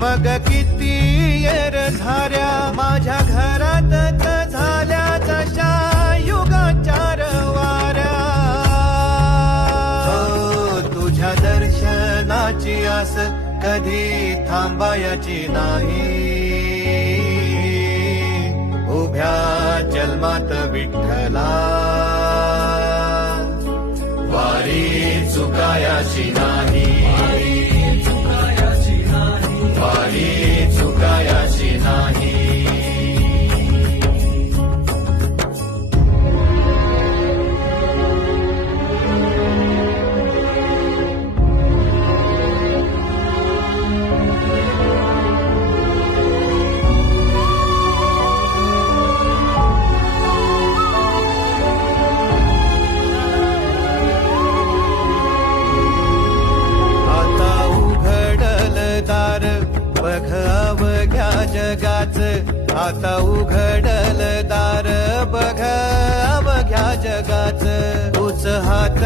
मग किती येर झाल्या माझ्या घरातच झाल्या तशा युगाचार वाऱ्या. तुझ्या दर्शनाची आस कधी थांबायची नाही. उभ्या जन्मात विठ्ठला वारी चुकायाची नाही. वारी चुकायाची नाही. बघ अवघ्या जगाच आता उघडल दार. बघ अवघ्या जगाच तूच हात